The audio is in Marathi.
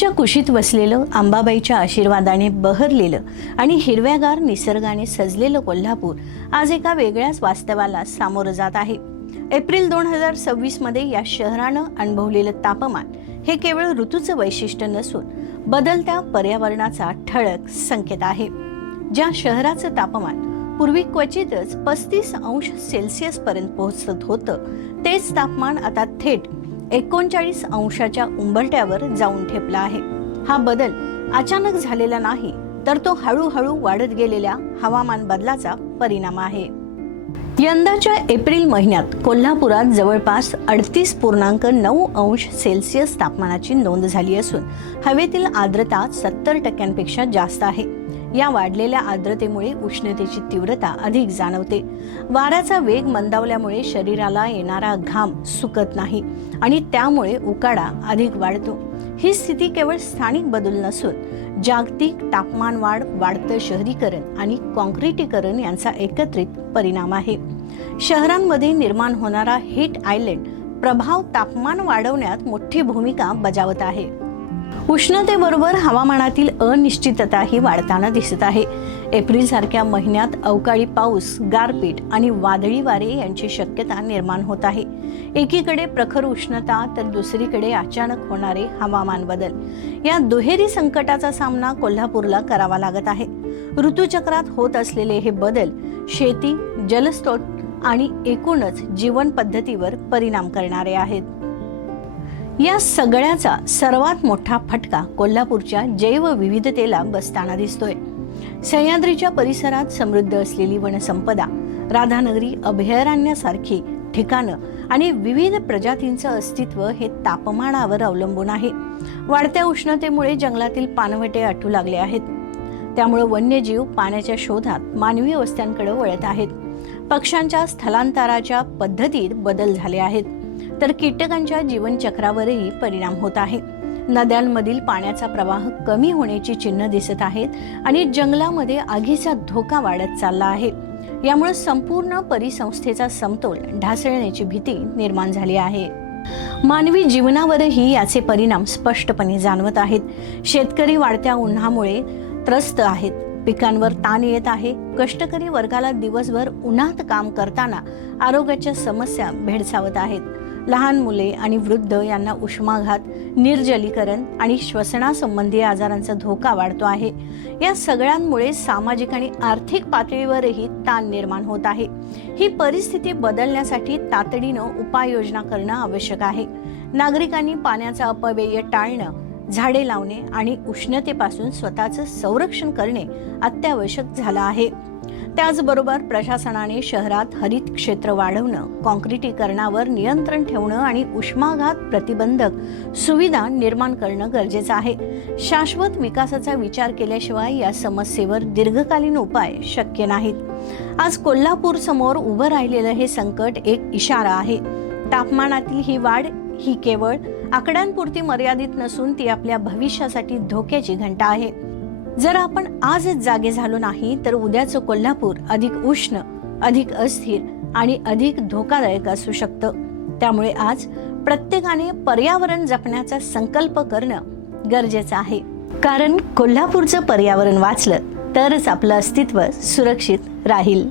प्रकृतीच्या कुशीत वसलेलं, अंबाबाईच्या आशीर्वादाने बहरलेलं आणि हिरव्यागार निसर्गाने सजलेलं कोल्हापूर आज एका वेगळ्याच वास्तवाला सामोरं जात आहे। एप्रिल 2026 मध्ये या शहरानं अनुभवलेलं तापमान हे केवळ ऋतूचं वैशिष्ट्य नसून बदलत्या पर्यावरणाचा ठळक संकेत आहे। ज्या शहराचं तापमान पूर्वी क्वचितच 35 अंश सेल्सिअस पर्यंत पोहोचत होतं, तेच तापमान आता थेट 39 अंशाच्या उंबरठ्यावर जाऊन ठेपला आहे। हा बदल अचानक झालेला नाही, तर तो हळूहळू वाढत गेलेल्या हवामान बदलाचा परिणाम आहे। यंदाच्या एप्रिल महिन्यात कोल्हापुरात जवळपास 38.9 अंश सेल्सिअस तापमानाची नोंद झाली असून हवेतील आर्द्रता 70% जास्त आहे। या वाढलेल्या आर्द्रतेमुळे उष्णतेची तीव्रता अधिक जाणवते। वाऱ्याचा वेग मंदावल्यामुळे शरीराला येणारा घाम सुकत नाही आणि त्यामुळे उकाडा अधिक वाढतो। ही स्थिती केवळ स्थानिक बदल नसून जागतिक तापमान वाढ, वाढतं शहरीकरण आणि काँक्रिटीकरण यांचा एकत्रित परिणाम आहे। शहरांमध्ये निर्माण होणारा हीट आयलँड प्रभाव तापमान वाढवण्यात मोठी भूमिका बजावत आहे। उष्णतेबरोबर हवामानातील अनिश्चितताही वाढताना दिसत आहे। एप्रिल सारख्या महिन्यात अवकाळी पाऊस, गारपीट आणि वादळी वारे यांची शक्यता निर्माण होत आहे। एकीकडे प्रखर उष्णता तर दुसरीकडे अचानक होणारे हवामान बदल, या दुहेरी संकटाचा सामना कोल्हापूरला करावा लागत आहे। ऋतुचक्रात होत असलेले हे बदल शेती, जलस्रोत आणि एकूणच जीवन पद्धतीवर परिणाम करणारे आहेत। या सगळ्याचा सर्वात मोठा फटका कोल्हापूरच्या जैवविविधतेला बसताना दिसतोय। सह्याद्रीच्या परिसरात समृद्ध असलेली वनसंपदा, राधानगरी अभयारण्यासारखी ठिकाणं आणि विविध प्रजातींचं अस्तित्व हे तापमानावर अवलंबून आहे। वाढत्या उष्णतेमुळे जंगलातील पाणवठे आटू लागले आहेत, त्यामुळे वन्यजीव पाण्याच्या शोधात मानवी वस्त्यांकडे वळत आहेत। पक्ष्यांच्या स्थलांतराच्या पद्धतीत बदल झाले आहेत, तर कीटकांच्या जीवनचक्रावरही परिणाम होत आहे। नद्यांमधील पाण्याचा प्रवाह कमी होण्याची चिन्ह दिसत आहेत आणि जंगलामध्ये आगीचा धोका वाढत चालला आहे। यामुळे संपूर्ण परिसंस्थेचा समतोल ढासळण्याची भीती निर्माण झाली आहे। मानवी जीवनावरही याचे परिणाम स्पष्टपणे जाणवत आहेत। शेतकरी वाढत्या उन्हामुळे त्रस्त आहेत, पिकांवर ताण येत आहे। कष्टकरी वर्गाला दिवसभर उन्हात काम करताना आरोग्याच्या समस्या भेडसावत आहेत। लहान मुले आणि वृद्ध यांना उष्माघात, निर्जलीकरण आणि श्वसनासंबंधी आजारांचा धोका वाढतो आहे। या सगळ्यांमुळे सामाजिक आणि आर्थिक पातळीवरही ताण निर्माण होत आहे। ही परिस्थिती बदलण्यासाठी तातडीनं उपाययोजना करणं आवश्यक आहे। नागरिकांनी पाण्याचा अपव्यय टाळणं, झाडे लावणे आणि उष्णतेपासून स्वतःचं संरक्षण करणे अत्यावश्यक झालं आहे। त्याचबरोबर प्रशासनाने शहरात हरित क्षेत्र वाढवणं, काँक्रिटीकरणावर नियंत्रण ठेवणं आणि उष्माघात प्रतिबंधक सुविधा निर्माण करणं गरजेचं आहे। शाश्वत विकासाचा विचार केल्याशिवाय या समस्येवर दीर्घकालीन उपाय शक्य नाहीत। आज कोल्हापूर समोर उभं राहिलेलं हे संकट एक इशारा आहे। तापमानातील ही वाढ ही केवळ आकड्यांपुरती मर्यादित नसून ती आपल्या भविष्यासाठी धोक्याची घंटा आहे। जर आपण आजच जागे झालो नाही, तर उद्याचं कोल्हापूर अधिक उष्ण, अधिक अस्थिर आणि अधिक धोकादायक असू शकतं। त्यामुळे आज प्रत्येकाने पर्यावरण जपण्याचा संकल्प करणं गरजेचं आहे, कारण कोल्हापूरचं पर्यावरण वाचलं तरच आपलं अस्तित्व सुरक्षित राहील।